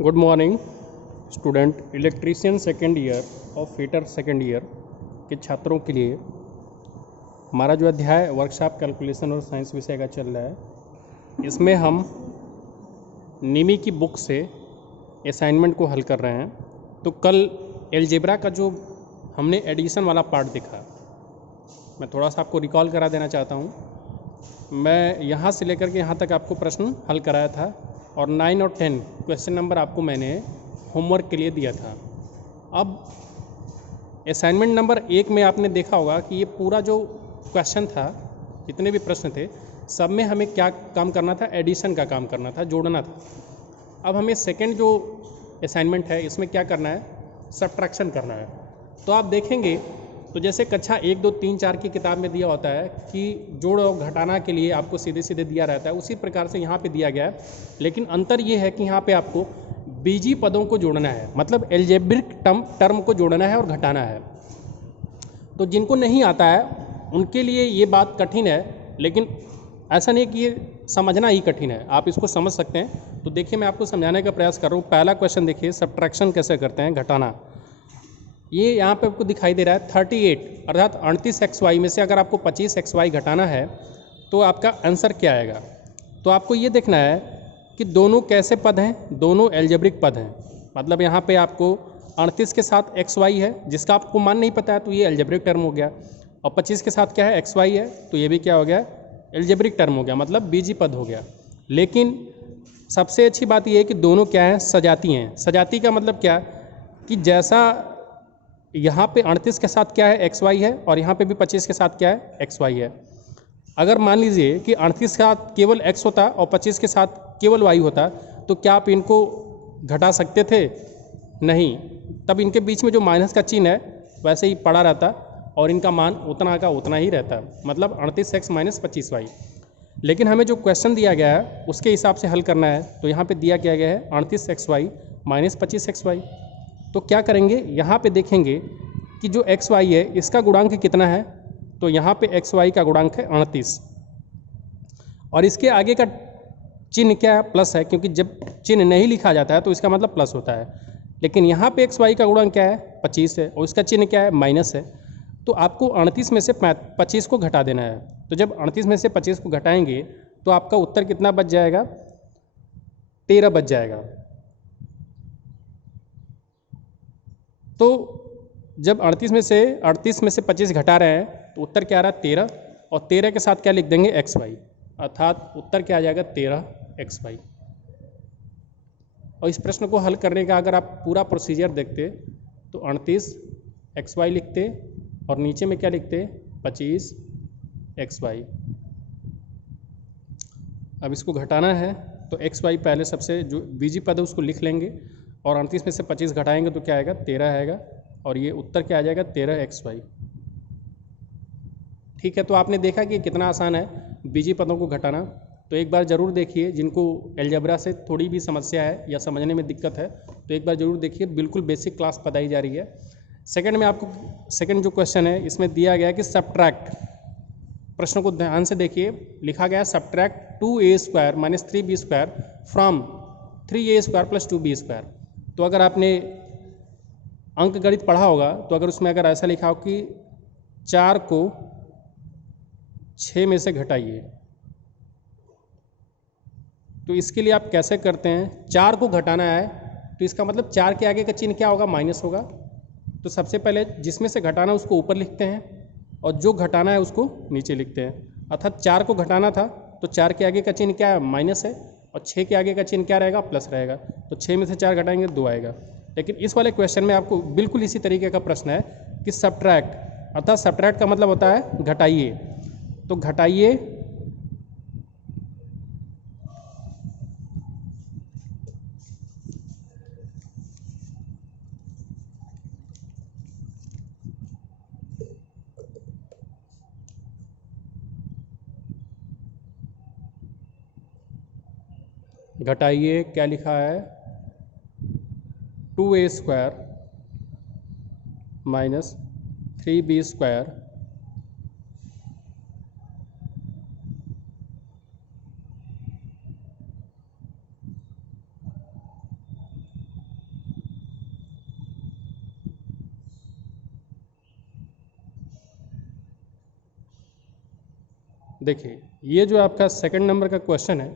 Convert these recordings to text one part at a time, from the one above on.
Good morning student. Electrician second year और fitter second year के छात्रों के लिए हमारा जो अध्याय वर्कशॉप कैलकुलेशन और साइंस विषय का चल रहा है, इसमें हम निमी की बुक से असाइनमेंट को हल कर रहे हैं। तो कल एलजेब्रा का जो हमने एडिशन वाला पार्ट देखा, मैं थोड़ा सा आपको रिकॉल करा देना चाहता हूँ। मैं यहाँ से लेकर के यहाँ तक आपको प्रश्न हल कराया था और 9 और 10 क्वेश्चन नंबर आपको मैंने होमवर्क के लिए दिया था। अब असाइनमेंट नंबर 1 में आपने देखा होगा कि ये पूरा जो क्वेश्चन था, जितने भी प्रश्न थे, सब में हमें क्या काम करना था? एडिशन का काम करना था, जोड़ना था। अब हमें सेकंड जो असाइनमेंट है, इसमें क्या करना है? सब्ट्रैक्शन करना है। तो आप देखेंगे तो जैसे कक्षा 1, 2, 3, 4 की किताब में दिया होता है कि जोड़ और घटाना के लिए आपको सीधे सीधे दिया रहता है, उसी प्रकार से यहाँ पे दिया गया है। लेकिन अंतर ये है कि यहाँ पे आपको बीजी पदों को जोड़ना है, मतलब एल्जेब्रिक टर्म को जोड़ना है और घटाना है। तो जिनको नहीं आता है उनके लिए ये बात कठिन है, लेकिन ऐसा नहीं कि ये समझना ही कठिन है, आप इसको समझ सकते हैं। तो देखिए, मैं आपको समझाने का प्रयास कर रहा हूँ। पहला क्वेश्चन देखिए, सब्ट्रैक्शन कैसे करते हैं, घटाना। ये यहाँ पे आपको दिखाई दे रहा है 38 अर्थात 38xy में से अगर आपको 25xy घटाना है तो आपका आंसर क्या आएगा? तो आपको ये देखना है कि दोनों कैसे पद हैं, दोनों एल्जेब्रिक पद हैं। मतलब यहाँ पे आपको 38 के साथ xy है, जिसका आपको मान नहीं पता है तो ये एल्जेब्रिक टर्म हो गया, और 25 के साथ क्या है? xy है, तो ये भी क्या हो गया? एल्जेब्रिक टर्म हो गया, मतलब बीजी पद हो गया। लेकिन सबसे अच्छी बात यह है कि दोनों क्या हैं? सजाती हैं। सजाती का मतलब क्या कि जैसा यहाँ पे 38 के साथ क्या है? xy है, और यहाँ पे भी 25 के साथ क्या है? xy है। अगर मान लीजिए कि 38 के साथ केवल x होता और 25 के साथ केवल y होता, तो क्या आप इनको घटा सकते थे? नहीं। तब इनके बीच में जो माइनस का चिन्ह है वैसे ही पड़ा रहता और इनका मान उतना का उतना ही रहता, मतलब 38x माइनस 25y। लेकिन हमें जो क्वेश्चन दिया गया है उसके हिसाब से हल करना है। तो यहाँ पे दिया क्या गया है? 38xy minus 25xy। तो क्या करेंगे? यहाँ पे देखेंगे कि जो xy है इसका गुणांक कितना है। तो यहाँ पे xy का गुणांक है 38, और इसके आगे का चिन्ह क्या है? प्लस है, क्योंकि जब चिन्ह नहीं लिखा जाता है तो इसका मतलब प्लस होता है। लेकिन यहाँ पे xy का गुणांक क्या है? 25 है, और इसका चिन्ह क्या है? माइनस है। तो आपको 38 में से 25 को घटा देना है। तो जब 38 में से 25 को घटाएंगे तो आपका उत्तर कितना बच जाएगा? 13 बच जाएगा। तो जब 38 में से 25 घटा रहे हैं तो उत्तर क्या आ रहा है? 13, और 13 के साथ क्या लिख देंगे? xy, अर्थात उत्तर क्या आ जाएगा? 13xy। और इस प्रश्न को हल करने का अगर आप पूरा प्रोसीजर देखते तो 38xy लिखते और नीचे में क्या लिखते? 25xy। अब इसको घटाना है तो xy पहले सबसे जो बीजी पद है उसको लिख लेंगे, और 38 में से 25 घटाएंगे तो क्या आएगा? 13 आएगा, और ये उत्तर क्या आ जाएगा? 13xy। ठीक है, तो आपने देखा कि कितना आसान है बीजी पदों को घटाना। तो एक बार ज़रूर देखिए, जिनको एल्जेब्रा से थोड़ी भी समस्या है या समझने में दिक्कत है तो एक बार ज़रूर देखिए, बिल्कुल बेसिक क्लास बताई जा रही है। सेकंड में आपको सेकंड जो क्वेश्चन है इसमें दिया गया है कि सब्ट्रैक्ट। प्रश्न को ध्यान से देखिए, लिखा गया है subtract 2a² minus 3b² from 3a² plus 2b²। तो अगर आपने अंक गणित पढ़ा होगा तो अगर उसमें अगर ऐसा लिखा हो कि 4 को 6 में से घटाइए, तो इसके लिए आप कैसे करते हैं? 4 को घटाना है तो इसका मतलब 4 के आगे का चिन्ह क्या होगा? माइनस होगा। तो सबसे पहले जिसमें से घटाना उसको ऊपर लिखते हैं, और जो घटाना है उसको नीचे लिखते हैं। अर्थात 4 को घटाना था तो 4 के आगे का चिन्ह क्या है? माइनस है, और 6 के आगे का चिन्ह क्या रहेगा? प्लस रहेगा। तो 6 में से 4 घटाएंगे 2 आएगा। लेकिन इस वाले क्वेश्चन में आपको बिल्कुल इसी तरीके का प्रश्न है कि सब्ट्रैक्ट, अर्थात सब्ट्रैक्ट का मतलब होता है घटाइए। तो घटाइए घटाइए क्या लिखा है? 2a² माइनस 3b² देखिए ये जो आपका सेकंड नंबर का क्वेश्चन है,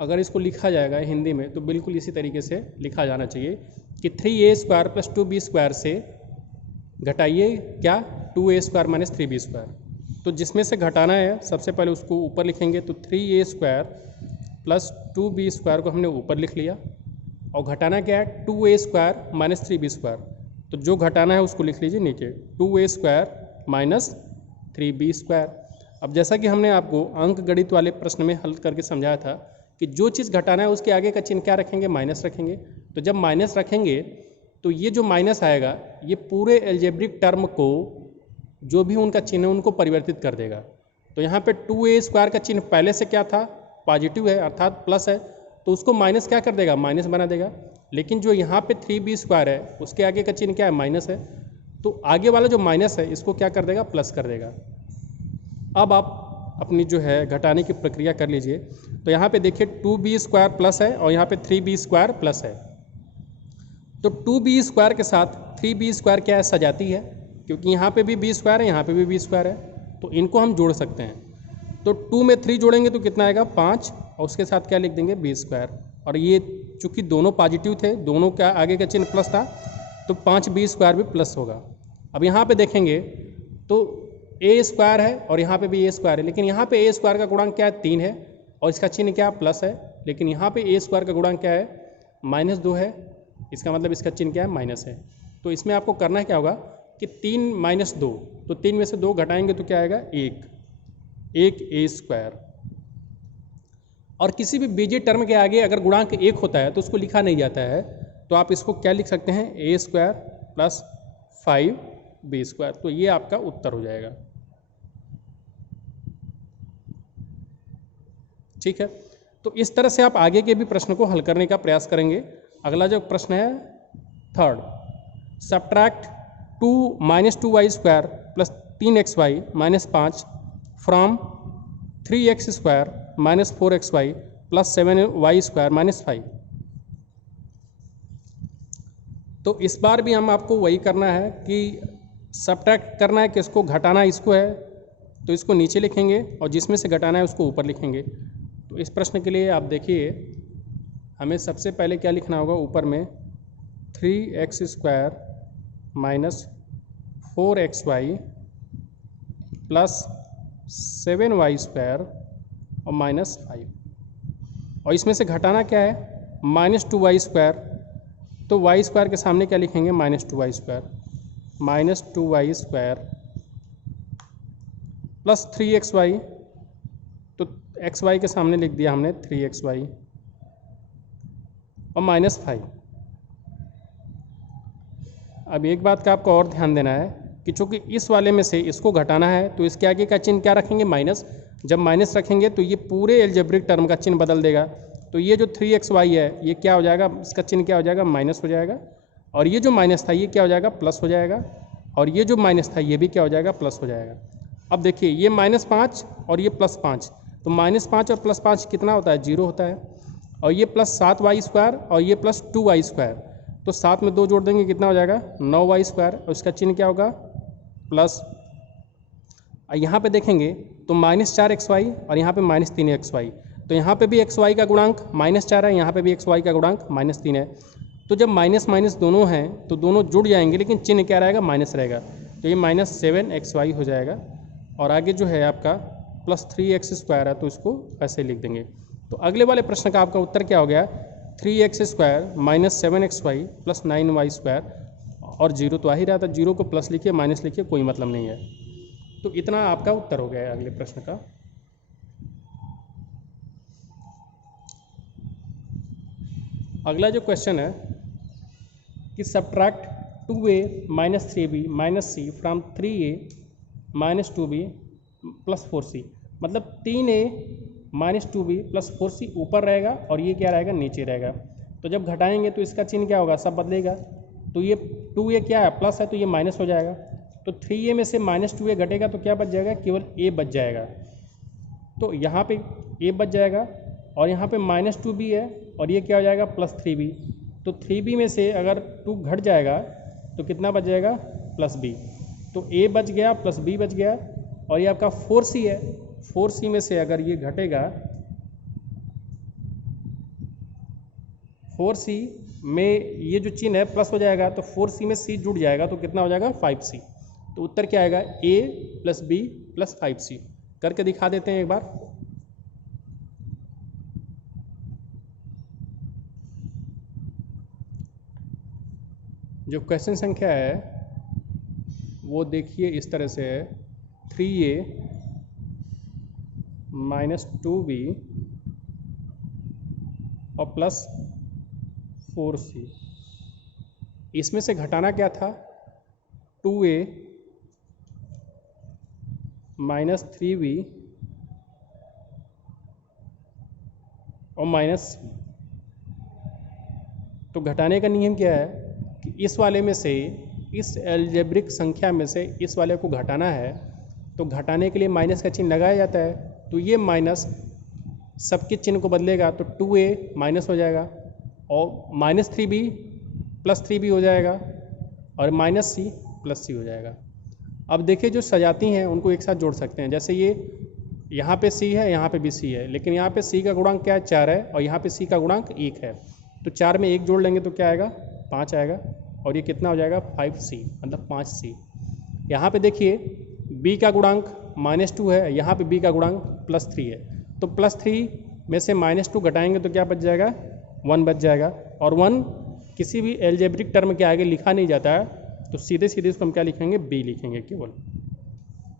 अगर इसको लिखा जाएगा हिंदी में तो बिल्कुल इसी तरीके से लिखा जाना चाहिए कि 3a² + 2b² से घटाइए क्या 2a² - 3b²। तो जिसमें से घटाना है सबसे पहले उसको ऊपर लिखेंगे, तो 3a² + 2b² को हमने ऊपर लिख लिया, और घटाना क्या है 2a² - 3b²। तो जो घटाना है उसको लिख लीजिए नीचे 2a² - 3b²। अब जैसा कि हमने आपको अंक गणित वाले प्रश्न में हल करके समझाया था कि जो चीज़ घटाना है उसके आगे का चिन्ह क्या रखेंगे, माइनस रखेंगे। तो जब माइनस रखेंगे तो ये जो माइनस आएगा ये पूरे एल्जेब्रिक टर्म को, जो भी उनका चिन्ह है उनको परिवर्तित कर देगा। तो यहाँ पे 2a² का चिन्ह पहले से क्या था, पॉजिटिव है अर्थात प्लस है, तो उसको माइनस क्या कर देगा, माइनस बना देगा। लेकिन जो यहाँ पे 3b² है उसके आगे का चिन्ह क्या है, माइनस है, तो आगे वाला जो माइनस है इसको क्या कर देगा, प्लस कर देगा। अब आप अपनी जो है घटाने की प्रक्रिया कर लीजिए। तो यहाँ पे देखिए 2b² प्लस है और यहाँ पे 3b² प्लस है। तो 2b² के साथ 3b² क्या है, सजाती है, क्योंकि यहाँ पे भी b² है यहाँ पे भी b² है, तो इनको हम जोड़ सकते हैं। तो 2 में 3 जोड़ेंगे तो कितना आएगा, 5, और उसके साथ क्या लिख देंगे, b²। और ये चूँकि दोनों पॉजिटिव थे, दोनों का आगे का चिन्ह प्लस था, तो 5b² भी प्लस होगा। अब यहाँ पे देखेंगे तो a² है और यहाँ पे भी a² है, लेकिन यहाँ पे a² का गुणांक क्या है, 3 है, और इसका चिन्ह क्या प्लस है। लेकिन यहाँ पे a² का गुणांक क्या है, -2 है, इसका मतलब इसका चिन्ह क्या है, माइनस है। तो इसमें आपको करना क्या होगा कि 3 - 2, तो 3 में से 2 घटाएंगे तो क्या आएगा, 1 a²। और किसी भी बीजीय टर्म के आगे अगर गुणांक 1 होता है तो उसको लिखा नहीं जाता है, तो आप इसको क्या लिख सकते हैं, a² + 5b²। तो ये आपका उत्तर हो जाएगा। ठीक है, तो इस तरह से आप आगे के भी प्रश्न को हल करने का प्रयास करेंगे। अगला जो प्रश्न है third, subtract 2 - 2y² + 3xy - 5 from 3x² - 4xy + 7y² - 5। तो इस बार भी हम आपको वही करना है कि सब्ट्रैक्ट करना है, किसको घटाना इसको है, तो इसको नीचे लिखेंगे और जिसमें से घटाना है उसको ऊपर लिखेंगे। तो इस प्रश्न के लिए आप देखिए, हमें सबसे पहले क्या लिखना होगा, ऊपर में 3x² - 4xy + 7y² और -5, और इसमें से घटाना क्या है, -2y²। तो y² के सामने क्या लिखेंगे, -2y² + 3xy, तो xy के सामने लिख दिया हमने 3xy और -5। अब एक बात का आपको और ध्यान देना है कि चूँकि इस वाले में से इसको घटाना है तो इसके आगे का चिन्ह क्या रखेंगे, माइनस। जब माइनस रखेंगे तो ये पूरे एल्जेब्रिक टर्म का चिन्ह बदल देगा। तो ये जो 3xy है ये क्या हो जाएगा, इसका चिन्ह क्या हो जाएगा, माइनस हो जाएगा, और ये जो माइनस था ये क्या हो जाएगा, प्लस हो जाएगा, और ये जो माइनस था ये भी क्या हो जाएगा, प्लस हो जाएगा। अब देखिए ये -5 और ये +5, तो -5 और +5 कितना होता है, 0 होता है, और ये +7y² और ये +2y², तो 7 में 2 जोड़ देंगे कितना हो जाएगा, 9y², और इसका चिन्ह क्या होगा, प्लस। यहाँ पे देखेंगे तो -4xy और यहाँ पे -3xy, तो यहाँ पे भी xy का गुणांक -4 है, यहाँ पे भी xy का गुणांक -3 है। तो जब माइनस माइनस दोनों हैं तो दोनों जुड़ जाएंगे, लेकिन चिन्ह क्या रहेगा, माइनस रहेगा, तो ये -7xy हो जाएगा। और आगे जो है आपका +3x² है, तो इसको ऐसे लिख देंगे। तो अगले वाले प्रश्न का आपका उत्तर क्या हो गया, 3x² - 7xy + 9y², और 0 तो आ ही रहा था, 0 को प्लस लिखिए माइनस लिखिए, कोई मतलब नहीं है। तो इतना आपका उत्तर हो गया है अगले प्रश्न का। अगला जो क्वेश्चन है कि subtract 2a - 3b - c from 3a - 2b + 4c। मतलब 3a - 2b + 4c ऊपर रहेगा और ये क्या रहेगा, नीचे रहेगा। तो जब घटाएंगे तो इसका चिन्ह क्या होगा, सब बदलेगा। तो ये 2a क्या है, प्लस है, तो ये माइनस हो जाएगा। तो 3a में से -2a घटेगा तो क्या बच जाएगा, केवल a बच जाएगा। तो यहाँ पे a बच जाएगा, और यहाँ पे -2b है, और ये क्या हो जाएगा, +3b। तो 3b में से अगर 2 घट जाएगा तो कितना बच जाएगा, +b। तो a बच गया, +b बच गया, और ये आपका 4c है। 4c में से अगर ये घटेगा, 4c में ये जो चिन्ह है प्लस हो जाएगा, तो 4c में c जुड़ जाएगा तो कितना हो जाएगा 5c। तो उत्तर क्या आएगा a + b + 5c। करके दिखा देते हैं एक बार। जो क्वेश्चन संख्या है वो देखिए इस तरह से है, 3a - 2b और प्लस 4c। इसमें से घटाना क्या था, 2a - 3b और -c। तो घटाने का नियम क्या है कि इस वाले में से, इस एल्जेब्रिक संख्या में से इस वाले को घटाना है, तो घटाने के लिए माइनस का चिन्ह लगाया जाता है। तो ये माइनस सबके चिन्ह को बदलेगा, तो 2a माइनस हो जाएगा और -3b + 3b हो जाएगा और -c + c हो जाएगा। अब देखिए जो सजाती हैं उनको एक साथ जोड़ सकते हैं। जैसे ये यहाँ पे c है, यहाँ पे भी c है, लेकिन यहाँ पे c का गुणांक क्या है 4 है और यहाँ पे c का गुणांक 1 है। तो 4 में 1 जोड़ लेंगे तो क्या आएगा 5 आएगा और ये कितना हो जाएगा 5c, मतलब 5c। यहाँ पे देखिए b का गुणांक -2 है, यहाँ पे b का गुणांक +3 है। तो +3 में से -2 घटाएंगे तो क्या बच जाएगा 1 बच जाएगा। और 1 किसी भी एल्जेब्रिक टर्म के आगे लिखा नहीं जाता है, तो सीधे सीधे इसको हम क्या लिखेंगे b लिखेंगे केवल।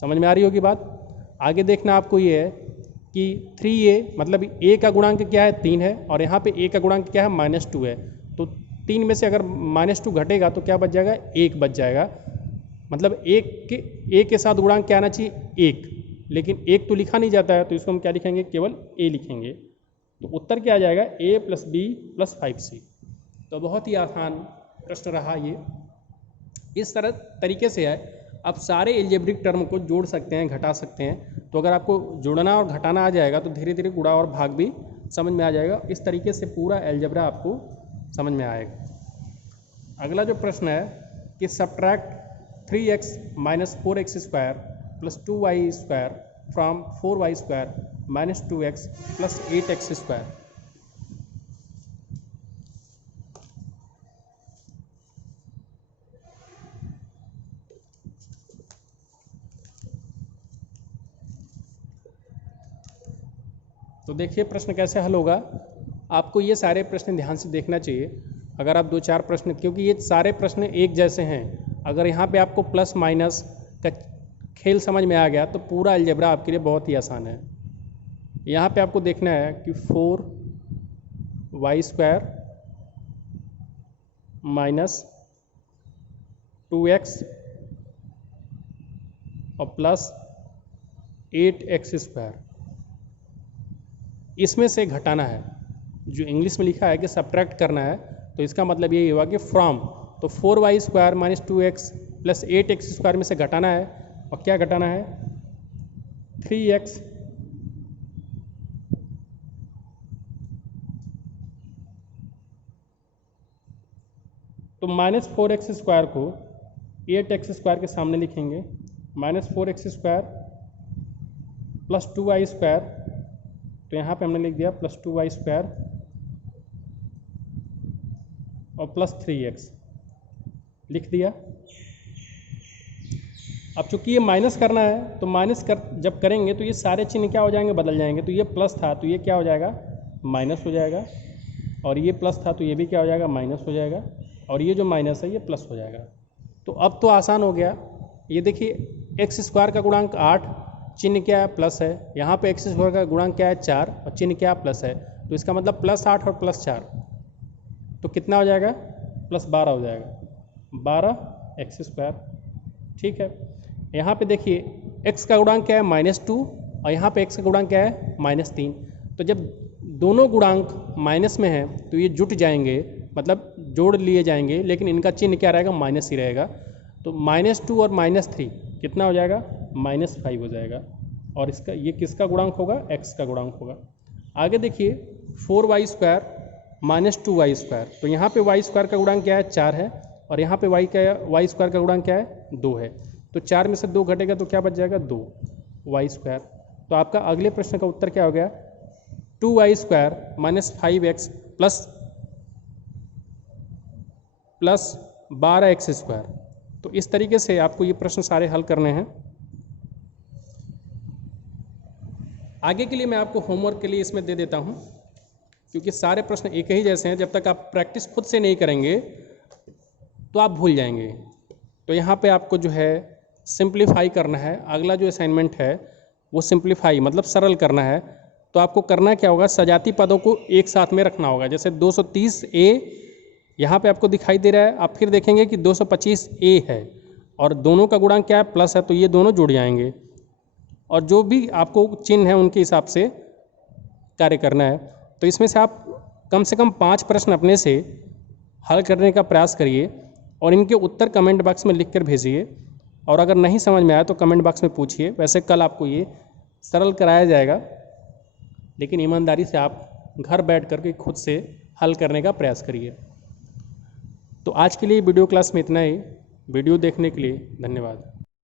समझ में आ रही होगी बात। आगे देखना आपको ये है कि 3a मतलब a का गुणांक क्या है 3 है और यहाँ पे a का गुणांक क्या है -2 है। तो 3 में से अगर -2 घटेगा तो क्या बच जाएगा 1 बच जाएगा। मतलब a के साथ गुणांक क्या आना चाहिए 1, लेकिन 1 तो लिखा नहीं जाता है, तो इसको हम क्या लिखेंगे केवल a लिखेंगे। तो उत्तर क्या आ जाएगा a + b + 5c। तो बहुत ही आसान प्रश्न रहा ये। इस तरह तरीके से है आप सारे एल्जेब्रिक टर्म को जोड़ सकते हैं, घटा सकते हैं। तो अगर आपको जोड़ना और घटाना आ जाएगा तो धीरे धीरे गुणा और भाग भी समझ में आ जाएगा। इस तरीके से पूरा एल्जेब्रा आपको समझ में आएगा। अगला जो प्रश्न है कि subtract 3x - 4x² + 2y² from 4y² - 2x + 8x²। तो देखिए प्रश्न कैसे हल होगा। आपको ये सारे प्रश्न ध्यान से देखना चाहिए। अगर आप 2-4 प्रश्न, क्योंकि ये सारे प्रश्न एक जैसे हैं, अगर यहाँ पे आपको प्लस माइनस का खेल समझ में आ गया तो पूरा अलजेब्रा आपके लिए बहुत ही आसान है। यहाँ पे आपको देखना है कि 4y² - 2x और प्लस 8x²। इसमें से घटाना है। जो इंग्लिश में लिखा है कि सब्ट्रैक्ट करना है, तो इसका मतलब यही हुआ कि फ्रॉम, तो 4y² - 2x + 8x² में से घटाना है। और क्या घटाना है 3x तो -4x² को 8x² के सामने लिखेंगे। -4x² + 2y², तो यहाँ पे हमने लिख दिया +2y² और प्लस 3x लिख दिया। अब चूंकि ये माइनस करना है, तो माइनस जब करेंगे तो ये सारे चिन्ह क्या हो जाएंगे, बदल जाएंगे। तो ये प्लस था तो ये क्या हो जाएगा माइनस हो जाएगा, और ये प्लस था तो ये भी क्या हो जाएगा माइनस हो जाएगा, और ये जो माइनस है ये प्लस हो जाएगा। तो अब तो आसान हो गया। ये देखिए x² का गुणांक 8, चिन्ह क्या है प्लस है। यहाँ पे x² का गुणांक क्या है 4 और चिन्ह क्या प्लस है। तो इसका मतलब +8 और +4 तो कितना हो जाएगा +12 हो जाएगा, 12x²। ठीक है। यहाँ पे देखिए x का गुणांक क्या है -2 और यहाँ पे x का गुणांक क्या है -3। तो जब दोनों गुणांक माइनस में हैं तो ये जुट जाएंगे, मतलब जोड़ लिए जाएंगे, लेकिन इनका चिन्ह क्या रहेगा माइनस ही रहेगा। तो -2 और -3 कितना हो जाएगा -5 हो जाएगा। और इसका ये किसका गुणांक होगा x का गुणांक होगा। आगे देखिए 4y² - 2y², तो यहाँ पे y² का गुणांक क्या है 4 है और यहाँ पे y² का गुणांक क्या है 2 है। तो 4 में से 2 घटेगा तो क्या बच जाएगा 2y²। तो आपका अगले प्रश्न का उत्तर क्या हो गया, 2y square minus 5x plus 12x square. तो इस तरीके से आपको ये प्रश्न सारे हल करने हैं। आगे के लिए मैं आपको होमवर्क के लिए इसमें दे देता हूँ, क्योंकि सारे प्रश्न एक ही जैसे हैं। जब तक आप प्रैक्टिस खुद से नहीं करेंगे तो आप भूल जाएंगे। तो यहाँ पे आपको जो है सिंप्लीफाई करना है। अगला जो असाइनमेंट है वो सिंप्लीफाई मतलब सरल करना है। तो आपको करना क्या होगा, सजाती पदों को एक साथ में रखना होगा। जैसे 230a यहाँ पे आपको दिखाई दे रहा है, आप फिर देखेंगे कि 225a है और दोनों का गुणांक क्या है, प्लस है, तो ये दोनों जुड़ जाएंगे और जो भी आपको चिन्ह है उनके हिसाब से कार्य करना है। तो इसमें से आप कम से कम 5 प्रश्न अपने से हल करने का प्रयास करिए और इनके उत्तर कमेंट बॉक्स में लिख कर भेजिए। और अगर नहीं समझ में आया तो कमेंट बॉक्स में पूछिए। वैसे कल आपको ये सरल कराया जाएगा, लेकिन ईमानदारी से आप घर बैठ करके खुद से हल करने का प्रयास करिए। तो आज के लिए वीडियो क्लास में इतना ही। वीडियो देखने के लिए धन्यवाद।